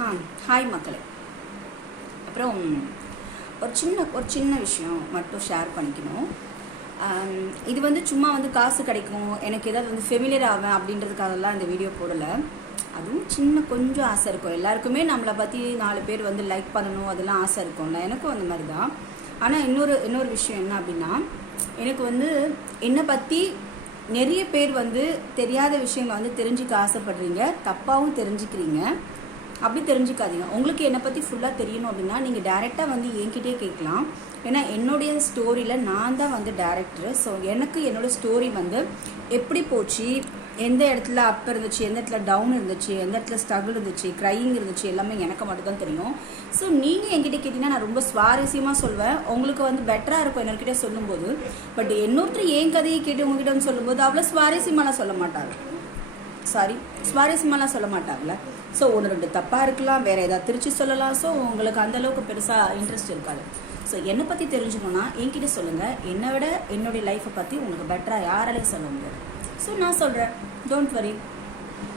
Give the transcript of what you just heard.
Hi மக்களே. அப்புறம் ஒரு சின்ன விஷயம் மட்டும் ஷேர் பண்ணிக்கணும். இது வந்து சும்மா வந்து காசு கிடைக்கும், எனக்கு ஏதாவது வந்து ஃபெமிலியர் ஆவேன் அப்படின்றதுக்காகலாம் இந்த வீடியோ போடலை. அதுவும் கொஞ்சம் ஆசை இருக்கும் எல்லாருக்குமே, நம்மளை பற்றி 4 பேர் வந்து லைக் பண்ணணும் அதெல்லாம் ஆசை இருக்கும்ல, எனக்கும் அந்த மாதிரி தான். ஆனால் இன்னொரு விஷயம் என்ன அப்படின்னா, எனக்கு வந்து என்னை பற்றி நிறைய பேர் வந்து தெரியாத விஷயங்களை வந்து தெரிஞ்சுக்க ஆசைப்படுறீங்க, தப்பாகவும் தெரிஞ்சுக்கிறீங்க. அப்படி தெரிஞ்சுக்காதீங்க. உங்களுக்கு என்னை பற்றி ஃபுல்லாக தெரியணும் அப்படின்னா நீங்கள் டைரெக்டாக வந்து என்கிட்டே கேட்கலாம். ஏன்னா என்னுடைய ஸ்டோரியில் நான் தான் வந்து டைரக்டர். ஸோ எனக்கு என்னோடய ஸ்டோரி வந்து எப்படி போச்சு, எந்த இடத்துல அப் இருந்துச்சு, எந்த இடத்துல டவுன் இருந்துச்சு, எந்த இடத்துல ஸ்ட்ரகிள் இருந்துச்சு, க்ரையிங் இருந்துச்சு, எல்லாமே எனக்கு மட்டும்தான் தெரியும். ஸோ நீங்கள் என்கிட்ட கேட்டிங்கன்னா நான் ரொம்ப சுவாரஸ்யமாக சொல்வேன், உங்களுக்கு வந்து பெட்டராக இருக்கும் என்னோடக்கிட்டே சொல்லும்போது. பட் இன்னொருத்தர் என் கதையை கேட்டு உங்ககிட்ட வந்து சொல்லும்போது அவ்வளோ சுவாரஸ்யமாலாம் சொல்ல மாட்டாங்க. சுவாரஸ்யமாலாம் சொல்ல மாட்டாங்கல்ல. ஸோ 1-2 தப்பாக இருக்கலாம், வேறு ஏதாவது திருச்சி சொல்லலாம். ஸோ உங்களுக்கு அந்தளவுக்கு பெருசாக இன்ட்ரெஸ்ட் இருக்காது. ஸோ என்னை பற்றி தெரிஞ்சுக்கணுன்னா என்கிட்ட சொல்லுங்கள். என்னை விட என்னுடைய லைஃப்பை பற்றி உங்களுக்கு பெட்டராக யாராலையும் சொல்ல முடியாது. ஸோ நான் சொல்கிறேன், டோன்ட் வரி.